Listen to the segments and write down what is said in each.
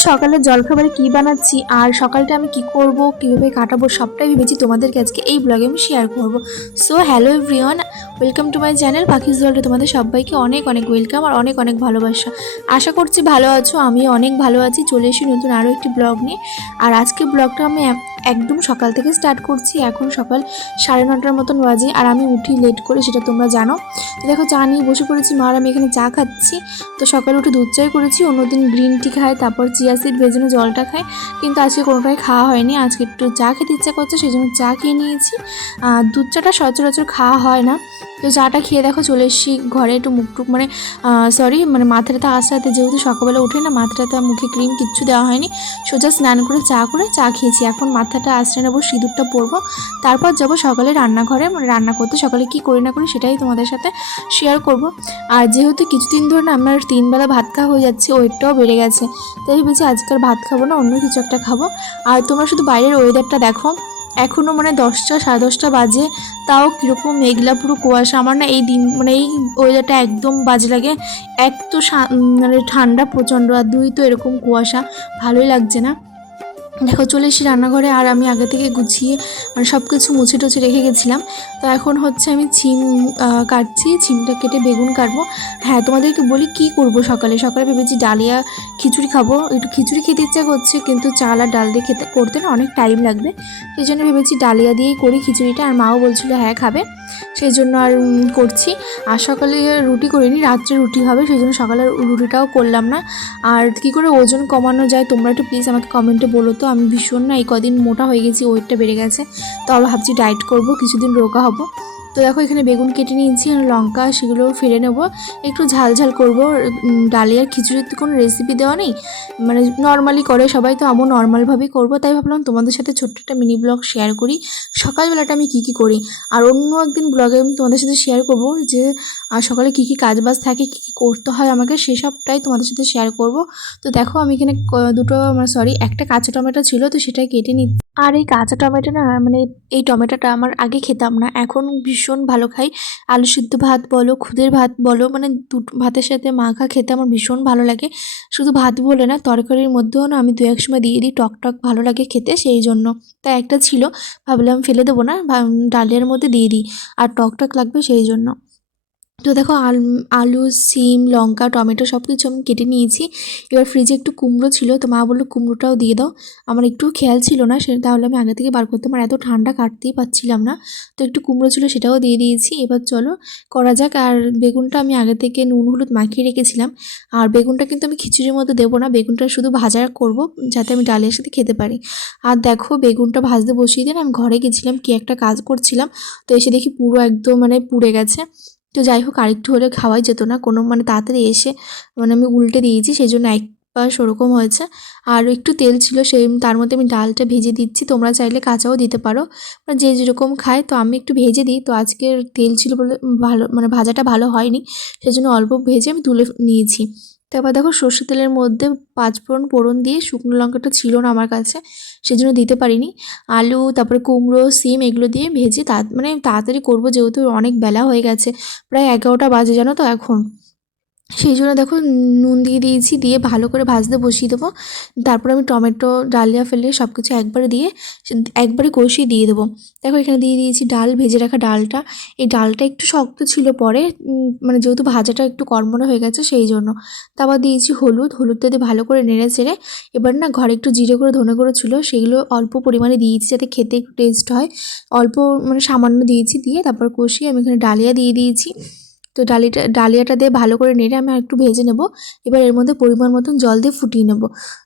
সকালে জলখাবারে কি বানাচ্ছি আর সকালটা আমি কি করব, কীভাবে কাটাবো, সবটাই ভেবেছি তোমাদেরকে আজকে এই ব্লগে আমি শেয়ার করব। So hello everyone welcome to my channel Pakhi's ওয়ার্ল্ডে তোমাদের সবাইকে অনেক অনেক ওয়েলকাম আর অনেক অনেক ভালোবাসা। আশা করছি ভালো আছো আমি অনেক ভালো আছি। চলে এসে নতুন আরও একটি ব্লগ নিয়ে। আর আজকে ব্লগটা আমি একদম সকাল থেকে স্টার্ট করছি। এখন সকাল সাড়ে নটার মতন বাজে আর আমি উঠি লেট করে, সেটা তোমরা জানো। দেখো চা নিয়ে বসে পড়েছি, মা আর আমি এখানে চা খাচ্ছি। তো সকালে উঠে দুধ চাই করেছি, অন্যদিন গ্রিন টি খাই তারপর চিয়া সিড ভেজানো জলটা খাই কিন্তু আজকে কোনোটাই খাওয়া হয়নি, আজকে একটু চা খেতে ইচ্ছা করছে সেই জন্য চা খেয়ে নিয়েছি। দুধ চাটা সচরাচর খাওয়া হয় না। তো চাটা খেয়ে দেখো চলে এসেছি ঘরে একটু মুখ টুক মানে সরি মানে মাথাটাতে আসাতে যেহেতু সকালবেলা উঠে না মাথাটাতে আর মুখে ক্রিম কিচ্ছু দেওয়া হয়নি। সোজা স্নান করে চা করে, চা খেয়েছি। এখন মাথাটা আশ্রে নেব, সিঁদুরটা পরবো, তারপর যাব সকালে রান্নাঘরে, রান্না করতে। সকালে কি করি না করি সেটাই তোমাদের সাথে শেয়ার করব। আর যেহেতু কিছুদিন ধরে না আমার তিনবেলা ভাত খাওয়া হয়ে যাচ্ছে, ওয়েটটাও বেড়ে গেছে, তাই ভেবেছি আজকাল ভাত খাব না, অন্য কিছু একটা খাব। আর তোমরা শুধু বাইরের ওয়েদারটা দেখো এখনও মানে দশটা, সাড়ে দশটা বাজে, তাও কীরকম মেঘলা পুরো কুয়াশা। আমার না এই দিন মানে এই ওয়েদারটা একদম বাজে লাগে। এক তো মানে ঠান্ডা প্রচণ্ড, আর দুই তো এরকম কুয়াশা, ভালোই লাগছে না। দেখো, চলে এসে রান্নাঘরে আর আমি আগে থেকে গুছিয়ে মানে সব কিছু মুছে টুছে রেখে গেছিলাম। তো এখন হচ্ছে আমি ছিম কাটছি, ছিমটা কেটে বেগুন কাটবো। হ্যাঁ তোমাদেরকে বলি কি করব সকালে? সকালে ভেবেছি ডালিয়া খিচুড়ি খাব। একটু খিচুড়ি খেতে ইচ্ছা করছে, কিন্তু চাল আর ডাল দিয়ে খেতে, করতে না অনেক টাইম লাগবে। সেই জন্য ভেবেছি ডালিয়া দিয়েই করি খিচুড়িটা। আর মাও বলছিল হ্যাঁ খাবে। সেই জন্য আর করছি। আর সকালে রুটি করিনি, রাত্রে রুটি হবে। সেই জন্য সকালে রুটিটাও করলাম না। আর কি করে ওজন কমানো যায় তোমরা একটু প্লিজ আমাকে কমেন্টে বলো তো। আমি ভীষণ না, এই কদিন মোটা হয়ে গেছি ওয়েটটা বেড়ে গেছে। তো আবার ভাবছি ডায়েট করব, কিছুদিন রোগা হব। তো দেখো, এখানে বেগুন কেটে নিয়েছি আর লঙ্কা সেগুলো ফেলে নেব। একটু ঝাল ঝাল করব। ডালিয়ার খিচুড়ির তো কোনো রেসিপি দেওয়া নেই। মানে নর্মালি করে সবাই, তো আমিও নর্মালভাবেই করব। তাই ভাবলাম তোমাদের সাথে ছোট্ট একটা মিনি ব্লগ শেয়ার করি। সকালবেলাটা আমি কী কী করি? আর অন্য একদিন ব্লগে আমি তোমাদের সাথে শেয়ার করব যে সকালে কী কী কাজবাজ থাকে, কী কী করতে হয় আমাকে সেসবটাই তোমাদের সাথে শেয়ার করব। তো দেখো, আমি এখানে দুটো মানে সরি একটা কাঁচা টমেটো ছিল, তো সেটাই কেটে নিচ্ছি। আর এই কাঁচা টমেটো না মানে এই টমেটোটা আমার আগে খেতাম না, এখন ভীষণ ভালো খাই। আলু সিদ্ধ ভাত বলো, খুদের ভাত বলো মানে ভাতের সাথে মাখা খেতে আমার ভীষণ ভালো লাগে। শুধু ভাত বলে না, তরকারির মধ্যেও না আমি দু এক সময় দিয়ে দিই, টক টক ভালো লাগে খেতে সেই জন্য। তাই একটা ছিল, ভাবলাম ফেলে দেবো না ডালের মধ্যে দিয়ে দিই, আর টক টক লাগবে সেই জন্য। তো দেখো আল- সিম, লঙ্কা, টমেটো সব কিছু আমি কেটে নিয়েছি। এবার ফ্রিজে একটু কুমড়ো ছিল, তো মা বলল কুমড়োটাও দিয়ে দাও। আমার একটু খেয়াল ছিল না, সে তাহলে আমি আগে থেকে বার করতাম। আর এত ঠান্ডা কাটতেই পাচ্ছিলাম না। তো একটু কুমড়ো ছিল সেটাও দিয়ে দিয়েছি। এবার চলো করা যাক। আর বেগুনটা আমি আগে থেকে নুন, হলুদ মাখিয়ে রেখেছিলাম। আর বেগুনটা কিন্তু আমি খিচুড়ির মধ্যে দেবো না। বেগুনটা শুধু ভাজা করব, যাতে আমি ডালের সাথে খেতে পারি। আর দেখো বেগুনটা ভাজতে বসিয়ে দিন আমি ঘরে গেছিলাম, কি একটা কাজ করছিলাম। তো এসে দেখি পুরো একদম মানে পুড়ে গেছে। তো যাই হোক, আরেকটু হলে খাওয়াই যেত না। কোনো মানে তাড়াতাড়ি এসে মানে আমি উল্টে দিয়েছি সেই জন্য একবার ওরকম হয়েছে। আর একটু তেল ছিল, সেই তার মধ্যে আমি ডালটা ভেজে দিচ্ছি। তোমরা চাইলে কাঁচাও দিতে পারো। মানে যে যেরকম খায়, তো আমি একটু ভেজে দিই। তো আজকের তেল ছিল বলে ভালো মানে ভাজাটা ভালো হয়নি। সেজন্য অল্প ভেজে আমি তুলে নিয়েছি। তারপর দেখো সর্ষে তেলের মধ্যে পাঁচফোড়ন ফোড়ন দিয়ে শুকনো লঙ্কাটা ছিল না আমার কাছে, সেজন্য দিতে পারিনি। আলু, তারপরে কুমড়ো, সিম এগুলো দিয়ে ভেজে তা মানে তাড়াতাড়ি করব যেহেতু অনেক বেলা হয়ে গেছে, প্রায় এগারোটা বাজে জানো তো এখন। সেই জন্য দেখো নুন দিয়ে দিয়েছি, দিয়ে ভালো করে ভাজতে বসিয়ে দেবো। তারপর আমি টমেটো, ডালিয়া ফেলে সব কিছু একবারে দিয়ে একবারে কষিয়ে দিয়ে দেবো। দেখো এখানে দিয়ে দিয়েছি ডাল, ভেজে রাখা ডালটা। এই ডালটা একটু শক্ত ছিল পরে মানে যেহেতু ভাজাটা একটু কর্মরে হয়ে গেছে সেই জন্য। তারপর দিয়েছি হলুদ, হলুদটা দিয়ে ভালো করে নেড়ে চেড়ে, এবার না ঘরে একটু জিরে করে ধনে করে ছিল, সেগুলো অল্প পরিমাণে দিয়েছি যাতে খেতে একটু টেস্ট হয়। অল্প মানে সামান্য দিয়েছি, দিয়ে তারপর কষিয়ে আমি এখানে ডালিয়া দিয়ে দিয়েছি। তো ডালিটা, ডালিয়াটা দিয়ে ভালো করে নেড়ে আমি একটু ভেজে নেব। এবার এর মধ্যে পরিমাণ মতন জল দিয়ে ফুটিয়ে নেব।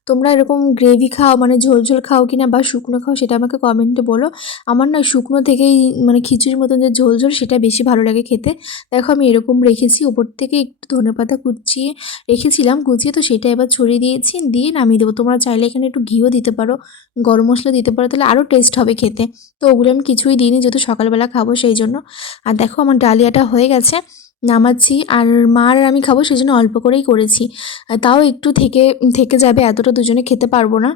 তোমরা এরকম গ্রেভি খাও মানে ঝোল ঝোল খাও কিনা বা শুকনো খাও সেটা আমাকে কমেন্টে বলো। আমার না শুকনো থেকেই মানে খিচুড়ির মতন যে ঝোল ঝোল সেটা বেশি ভালো লাগে খেতে। দেখো আমি এরকম রেখেছি, ওপর থেকে একটু ধনেপাতা কুচিয়ে রেখেছিলাম, কুচিয়ে তো সেটা এবার ছড়িয়ে দিয়েছি, দিয়ে নামিয়ে দেবো। তোমরা চাইলে এখানে একটু ঘিও দিতে পারো, গরম মশলা দিতে পারো, তাহলে আরও টেস্ট হবে খেতে। তো ওগুলো আমি কিছুই দিইনি, যেহেতু সকালবেলা খাব সেই জন্য। আর দেখো আমার ডালিয়াটা হয়ে গেছে। নামাচ্ছি আর মা আর আমি খাব সেই জন্য অল্প করেই করেছি। তাও একটু থেকে থেকে যাবে, এতটা দুজনে খেতে পারব না।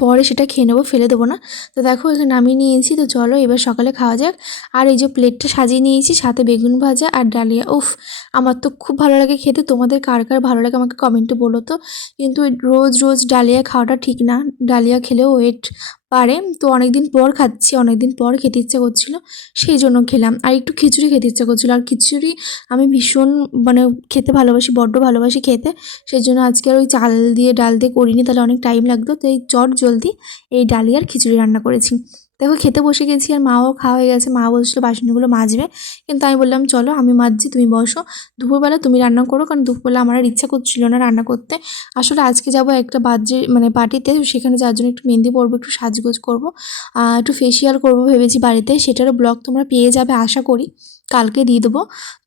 পরে সেটা খেয়ে নেব, ফেলে দেবো না। তো দেখো এখানে নামিয়ে নিয়েছি। তো চলো এবার সকালে খাওয়া যাক। আর এই যে প্লেটটা সাজিয়ে নিয়েছি, সাথে বেগুন ভাজা আর ডালিয়া। উফ, আমার তো খুব ভালো লাগে খেতে। তোমাদের কার কার ভালো লাগে আমাকে কমেন্টে বলো তো। কিন্তু রোজ রোজ ডালিয়া খাওয়াটা ঠিক না। ডালিয়া খেলেও ওয়েট পারে। তো অনেকদিন পর খাচ্ছি, অনেকদিন পর খেতে ইচ্ছা করছিল, সেই জন্য খেলাম। আর একটু খিচুড়ি খেতে ইচ্ছা করছিল। আর খিচুড়ি আমি ভীষণ মানে খেতে ভালোবাসি, বড্ড ভালোবাসি খেতে। সেই জন্য আজকে আর ওই চাল দিয়ে, ডাল দিয়ে করিনি, তাহলে অনেক টাইম লাগতো। তো এই চট জলদি এই ডালি আর খিচুড়ি রান্না করেছি। দেখো খেতে বসে গেছি আর মাও খাওয়া হয়ে গেছে। মা বলছিলো, বাসনগুলো মাজবে। কিন্তু আমি বললাম, চলো, আমি মাজছি, তুমি বসো। দুপুরবেলা তুমি রান্না করো, কারণ দুপুরবেলা আমার আর ইচ্ছা করছিল না রান্না করতে। আসলে আজকে যাব একটা বার্থডে মানে পার্টিতে সেখানে যাওয়ার জন্য একটু মেহেন্দি পরবো, একটু সাজগোজ করব একটু ফেসিয়াল করব ভেবেছি বাড়িতে। সেটারও ব্লগ তোমরা পেয়ে যাবে, আশা করি। কালকে দিয়ে দেবো।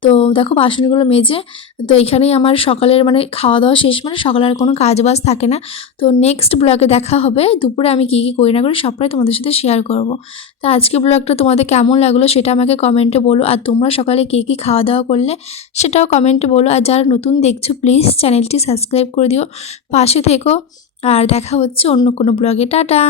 তো দেখো বাসনগুলো মেজে, তো এখানেই আমার সকালের মানে খাওয়া দাওয়া শেষ মানে সকালে আর কোনো কাজ বাজ থাকে না। তো নেক্সট ব্লগে দেখা হবে, দুপুরে আমি কী কী করি না করি সবটাই তোমাদের সাথে শেয়ার করব। তো আজকে ব্লগটা তোমাদের কেমন লাগল সেটা আমাকে কমেন্টে বলো, আর তোমরা সকালে কে কী খাওয়া দাওয়া করলে সেটাও কমেন্টে বলো। আর যারা নতুন দেখছ প্লিজ চ্যানেলটি সাবস্ক্রাইব করে দিও। পাশে থেকো, আর দেখা হচ্ছে অন্য কোনো ব্লগে টাটা!